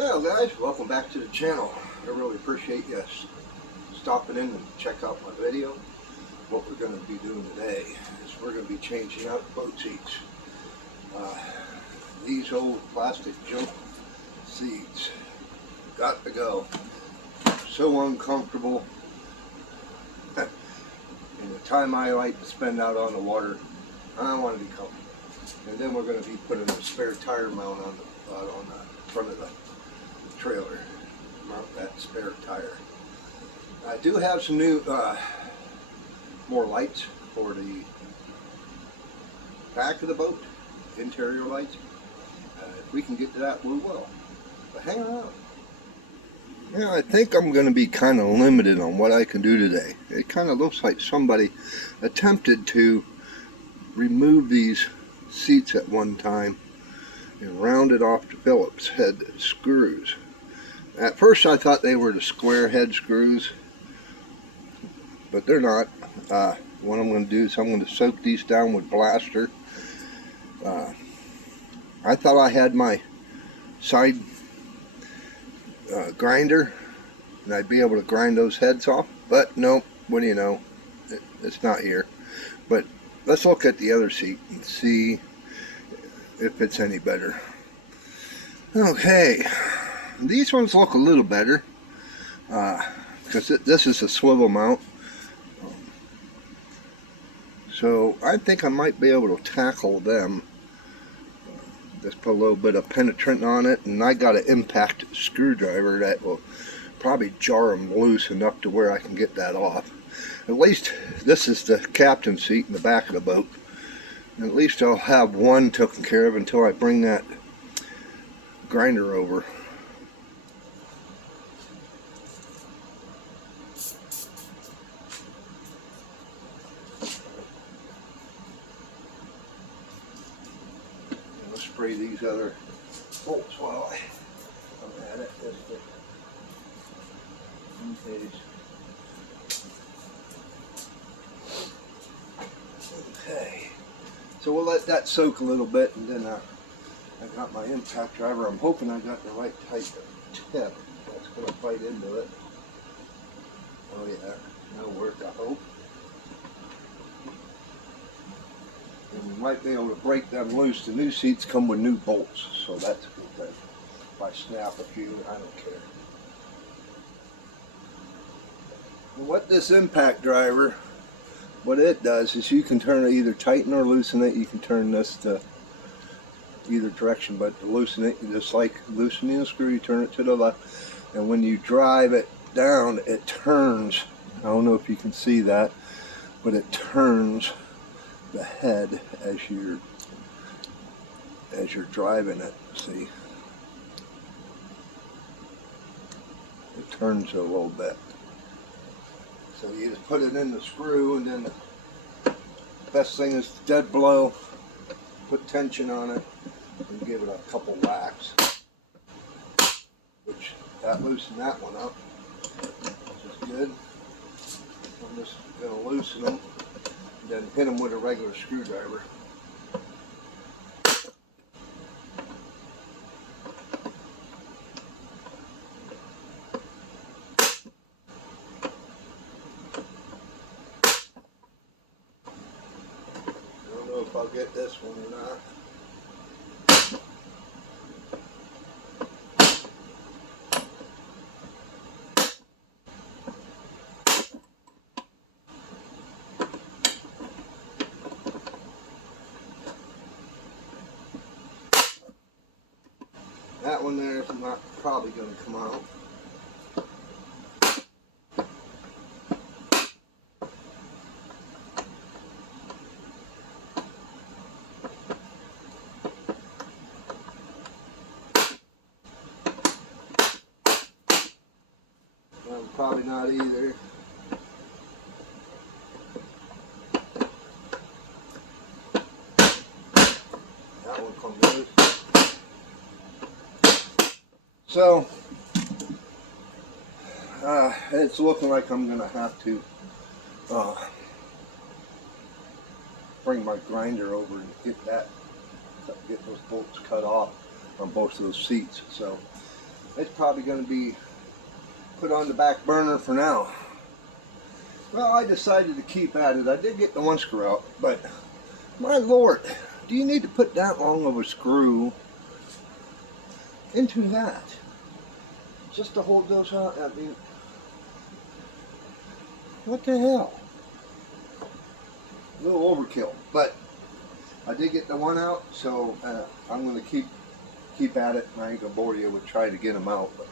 Hello guys, welcome back to the channel. I really appreciate you stopping in and check out my video. What we're going to be doing today is we're going to be changing out boat seats. These old plastic junk seats got to go. So uncomfortable. And the time I like to spend out on the water, I want to be comfortable. And then we're going to be putting a spare tire mount on the front of the trailer. Mount that spare tire. I do have some new more lights for the back of the boat, interior lights. If we can get to that, we will. But hang on. Yeah, I think I'm going to be kind of limited on what I can do today. It kind of looks like somebody attempted to remove these seats at one time and rounded off the Phillips head screws. At first I thought they were the square head screws, but they're not. What I'm going to do is I'm going to soak these down with Blaster. I thought I had my side grinder and I'd be able to grind those heads off, but no, what do you know, it's not here. But let's look at the other seat and see if it's any better. Okay, these ones look a little better because this is a swivel mount. So I think I might be able to tackle them. Just put a little bit of penetrant on it, and I got an impact screwdriver that will probably jar them loose enough to where I can get that off. At least this is the captain's seat in the back of the boat. At least I'll have one taken care of until I bring that grinder over. Let's spray these other bolts while I'm at it, just in case. Okay. So we'll let that soak a little bit, and then I got my impact driver. I'm hoping I got the right type of tip that's going to bite into it. Oh yeah, that'll work, I hope. And we might be able to break them loose. The new seats come with new bolts, so that's a good thing. If I snap a few, I don't care. What this impact driver, what it does is you can turn it, either tighten or loosen it. You can turn this to either direction, but to loosen it, just like loosening a screw, you turn it to the left, and when you drive it down, it turns. I don't know if you can see that, but it turns the head as you're driving it. See, it turns a little bit. So you just put it in the screw, and then the best thing is dead blow, put tension on it, and give it a couple whacks, which that loosened that one up, which is good. I'm just going to loosen them, and then hit them with a regular screwdriver. If I'll get this one or not. That one there is not probably going to come out. Probably not either. That one comes loose. So it's looking like I'm going to have to bring my grinder over and get those bolts cut off on both of those seats. So it's probably going to be put on the back burner for now. Well, I decided to keep at it. I did get the one screw out, but my lord, do you need to put that long of a screw into that just to hold those out? I mean, what the hell? A little overkill, but I did get the one out, so I'm going to keep at it. I ain't gonna bore you with trying to get them out, but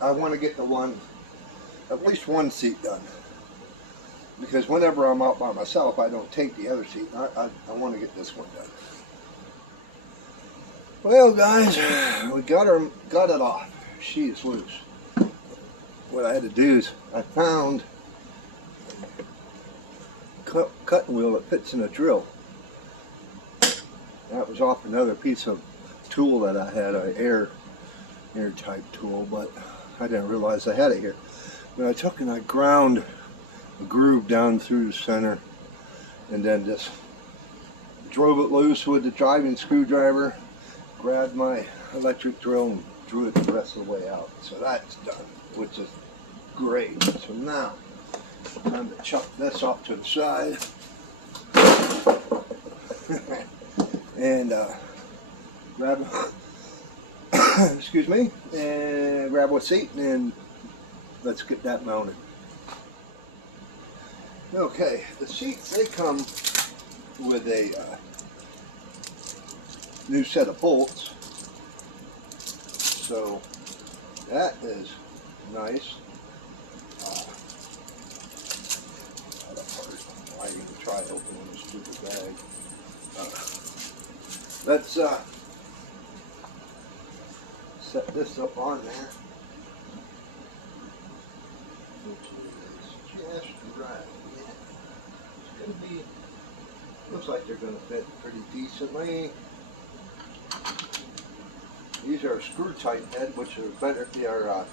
I want to get the one, at least one seat done, because whenever I'm out by myself, I don't take the other seat. I want to get this one done. Well, guys, we got it off. She is loose. What I had to do is I found a cutting wheel that fits in a drill. That was off another piece of tool that I had, an air type tool, but I didn't realize I had it here. But I took and I ground a groove down through the center, and then just drove it loose with the driving screwdriver, grabbed my electric drill and drew it the rest of the way out. So that's done, which is great. So now, time to chuck this off to the side. And grab, excuse me, and grab a seat, and let's get that mounted. Okay, the seats, they come with a new set of bolts, so that is nice. I even try opening this stupid bag. Let's set this up on there. Just right. Yeah. It's going to be, looks like they're going to fit pretty decently. These are screw tight head, which are better. They are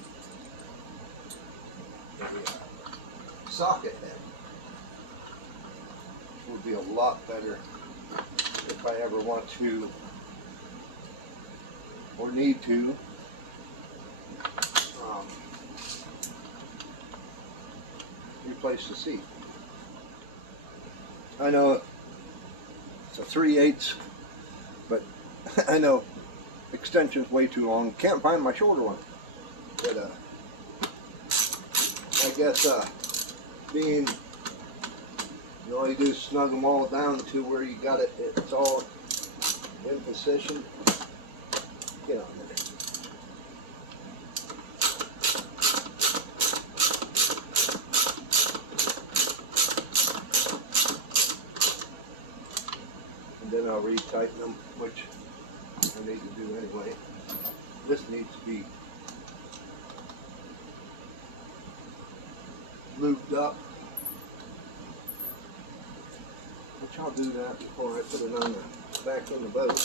socket head. Would be a lot better if I ever want to or need to replace the seat. I know it's a 3/8, but I know extension's way too long. Can't find my shoulder one, but I guess being, all you do is snug them all down to where you got it. It's all in position. Get on there. And then I'll retighten them, which I need to do anyway. This needs to be lubed up. Which I'll do that before I put it on the back in the boat.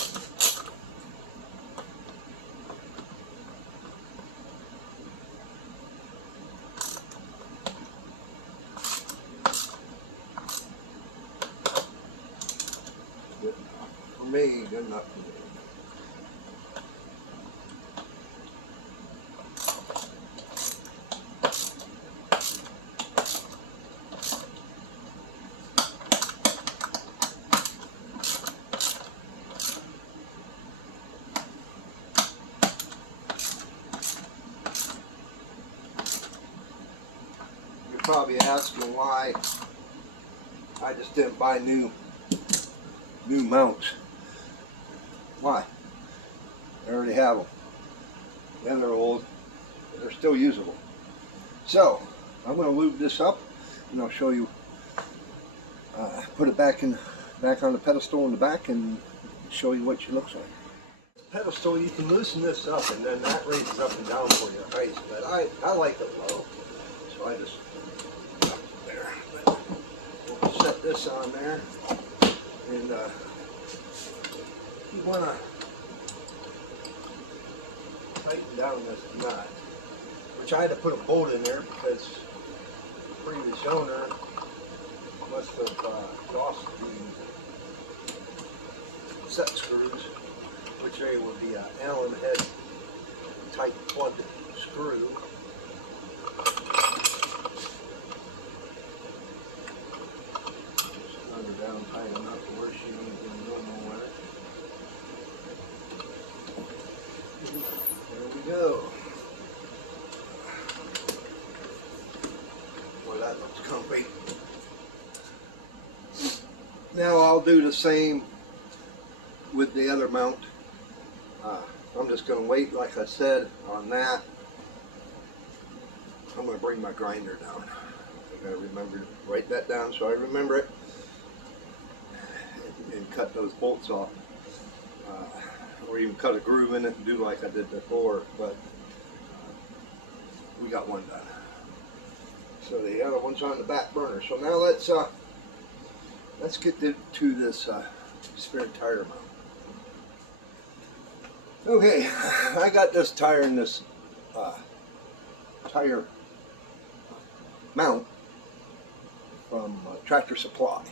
Good enough for me, good enough for me. Probably asking why I just didn't buy new mounts. Why? I already have them. And they're old, but they're still usable. So I'm going to lube this up, and I'll show you. Put it back on the pedestal in the back, and show you what she looks like. Pedestal, you can loosen this up, and then that raises up and down for your height. But I like it low, so I just. We'll set this on there, and you want to tighten down this nut, which I had to put a bolt in there because the previous owner must have lost the set screws, which they would be Allen head tight plug screw. Snug her down tight enough to where she ain't gonna go nowhere. There we go. Boy, that looks comfy. Now I'll do the same with the other mount. I'm just going to wait, like I said, on that. I'm going to bring my grinder down. I got to remember to write that down so I remember it, and cut those bolts off, or even cut a groove in it and do like I did before. But we got one done. So the other one's on the back burner. So now let's get to this spare tire mount. Okay, I got this tire in this tire mount from Tractor Supply.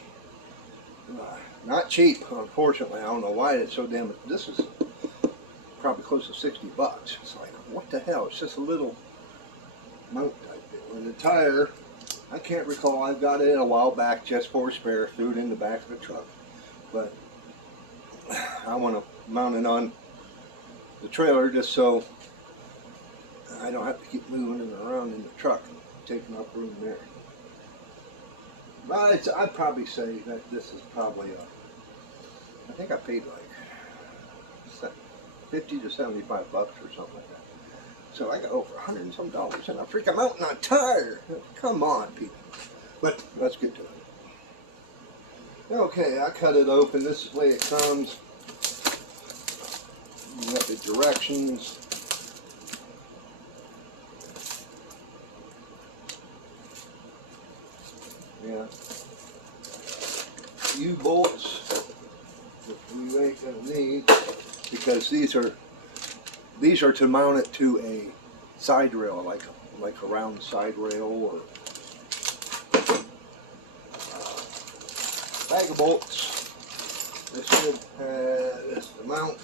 Not cheap, unfortunately. I don't know why it's so damn. This is probably close to 60 bucks. It's like, what the hell? It's just a little mount type thing. And the tire, I can't recall. I got it a while back just for spare. Threw it in the back of the truck, but I want to mount it on the trailer just so I don't have to keep moving it around in the truck and taking up room there. But I'd probably say that this is probably I think I paid like 50 to 75 bucks or something like that. So I got over $100 and some in a freaking mountain on a tire. Come on, people. But let's get to it. Okay, I cut it open. This is the way it comes. You got the directions. Yeah. U-bolts, which we ain't gonna need, because these are to mount it to a side rail, like a round side rail, or bag of bolts. This should have this the mount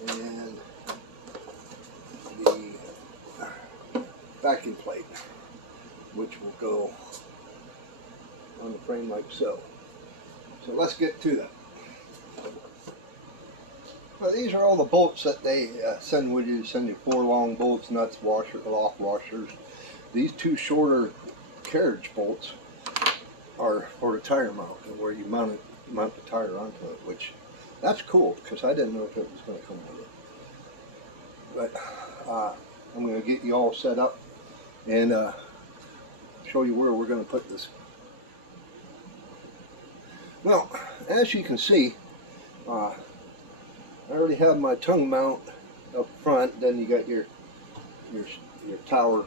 and the vacuum plate, which will go on the frame like so. So let's get to that. Well, these are all the bolts that they send with you. Send you 4 long bolts, nuts, washer, lock washers. These 2 shorter carriage bolts are for the tire mount, and where you mount the tire onto it, which that's cool because I didn't know if it was going to come with it. But I'm going to get you all set up and show you where we're going to put this. Well, as you can see, I already have my tongue mount up front. Then you got your tower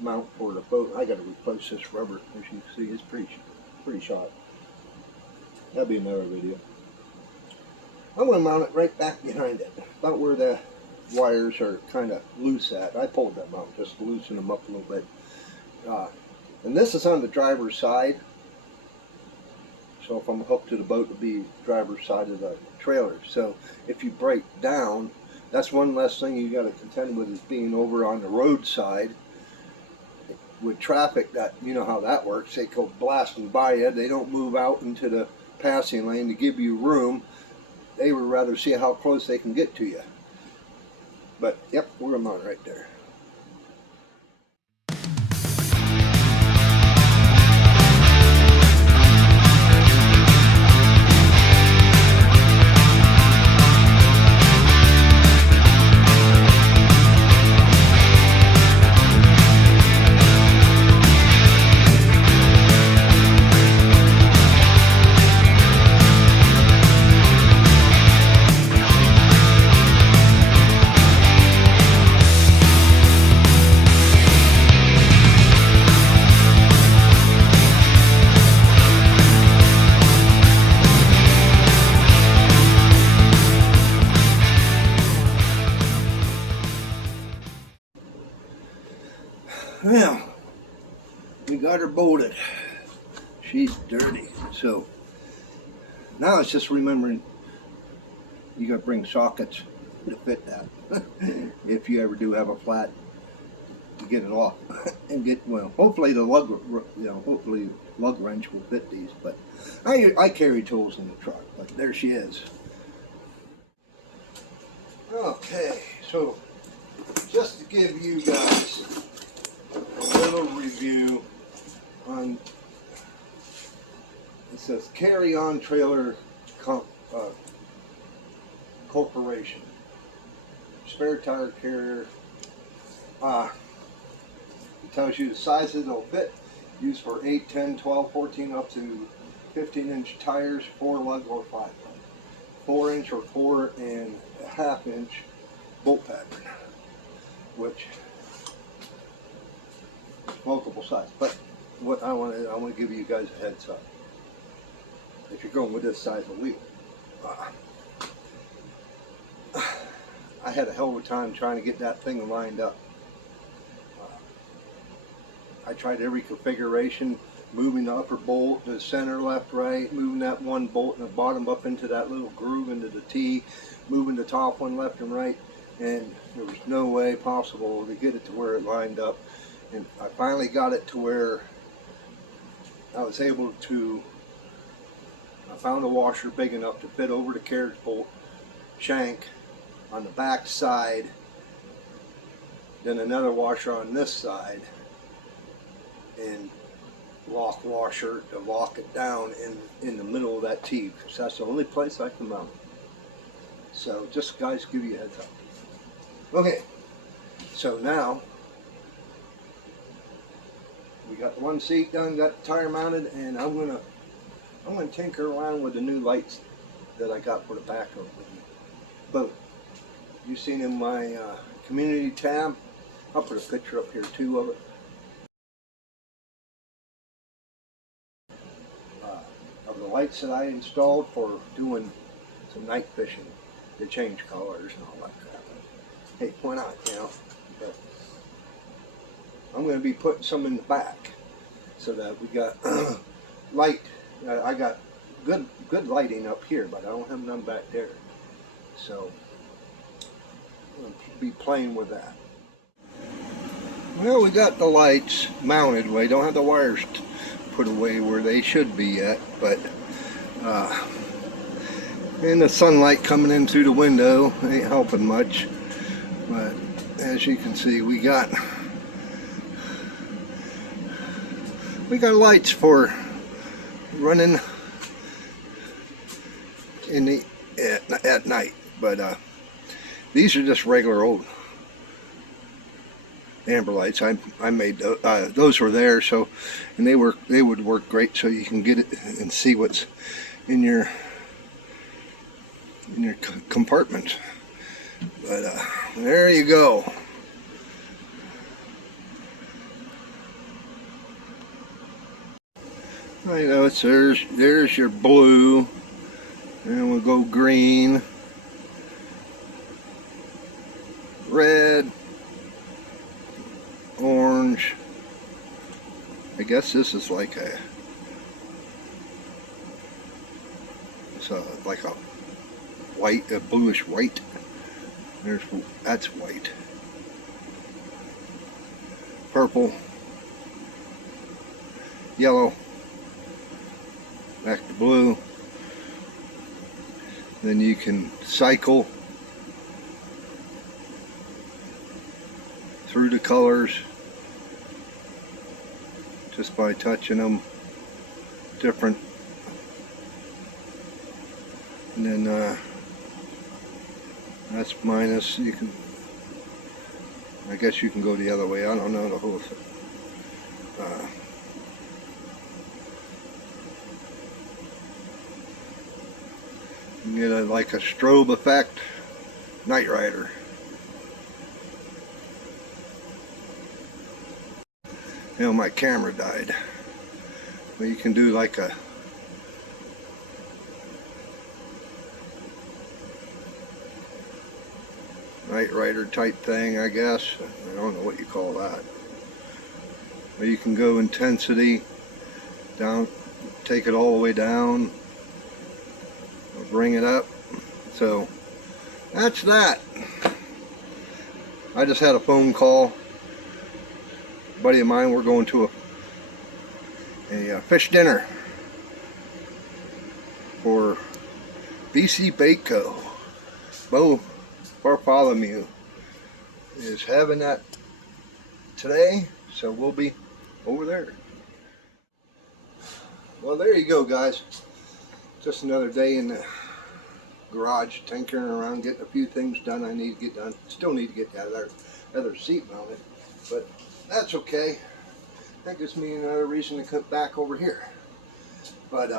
mount for the boat. I got to replace this rubber. As you can see, it's pretty shot. That'll be another video. I'm going to mount it right back behind it, about where the wires are kind of loose at. I pulled them out just to loosen them up a little bit. And this is on the driver's side. So if I'm hooked to the boat, it'll be driver's side of the trailer. So if you break down, that's one less thing you got to contend with, is being over on the roadside with traffic. That, you know how that works. They go blasting by you. They don't move out into the passing lane to give you room. They would rather see how close they can get to you. But yep, we're going to mount right there. Well, we got her bolted. She's dirty. So now it's just remembering you got to bring sockets to fit that. If you ever do have a flat, to get it off and get, well, hopefully the lug, hopefully lug wrench will fit these. But I carry tools in the truck. But there she is. Okay, so just to give you guys a little review on, it says Carry On Trailer Corporation, spare tire carrier. It tells you the sizes it'll fit, used for 8, 10, 12, 14, up to 15-inch tires, 4 lug or 5 lug, 4-inch or 4.5-inch bolt pattern, which is multiple size. But what I want to give you guys a heads up. If you're going with this size of wheel, I had a hell of a time trying to get that thing lined up. I tried every configuration, moving the upper bolt to the center, left, right, moving that one bolt in the bottom up into that little groove into the T, moving the top one left and right, and there was no way possible to get it to where it lined up. And I finally got it to where I was able to, I found a washer big enough to fit over the carriage bolt shank on the back side, then another washer on this side, and lock washer to lock it down in the middle of that T, because that's the only place I can mount it. So just guys, give you a heads up. Okay, so now we got the one seat done, got the tire mounted, and I'm gonna tinker around with the new lights that I got for the back of the boat. You've seen in my community tab. I'll put a picture up here too of it. Of the lights that I installed for doing some night fishing. They change colors and all that crap. Hey, why not, you know? But I'm going to be putting some in the back so that we got light. I got good lighting up here, but I don't have none back there. So I'm going to be playing with that. Well, we got the lights mounted. We don't have the wires put away where they should be yet, but and the sunlight coming in through the window ain't helping much. But as you can see, we got lights for running in the at night, but these are just regular old amber lights. I made those were there, so, and they would work great, so you can get it and see what's in your compartment. But there you go. I know it's there's your blue, and we'll go green, red, orange. I guess this is like a white, a bluish white. That's white. Purple, yellow, back to blue. Then you can cycle through the colors just by touching them different. And then that's minus. You can, I guess you can go the other way. I don't know the whole thing. You get like a strobe effect, Night Rider. You know, my camera died. But you can do like a Night Rider type thing, I guess. I don't know what you call that. But you can go intensity down, take it all the way down, or bring it up. So that's that. I just had a phone call. A buddy of mine, we're going to a fish dinner for BC Bait Co. Bo Fallow Me is having that today, so we'll be over there. Well, there you go, guys. Just another day in the garage, tinkering around, getting a few things done I need to get done. Still need to get that other seat mounted, but that's okay. That gives me another reason to come back over here. But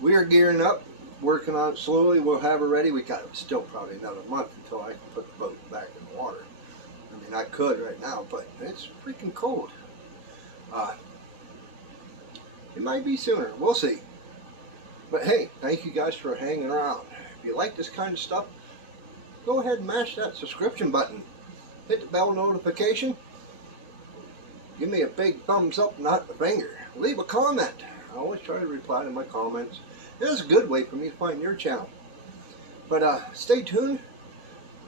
we are gearing up, working on it slowly. We'll have it ready. We got still probably another month until I can put the boat back in the water. I mean, I could right now, but it's freaking cold. It might be sooner. We'll see. But hey, thank you guys for hanging around. If you like this kind of stuff, go ahead and mash that subscription button. Hit the bell notification. Give me a big thumbs up, not the finger. Leave a comment. I always try to reply to my comments. It is a good way for me to find your channel. But stay tuned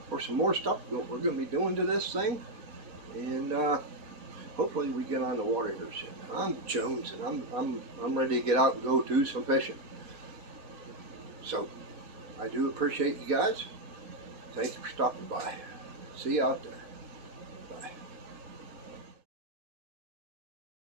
for some more stuff that we're going to be doing to this thing. And hopefully we get on the water here soon. I'm Jones, and I'm ready to get out and go do some fishing. So I do appreciate you guys. Thank you for stopping by. See you out there.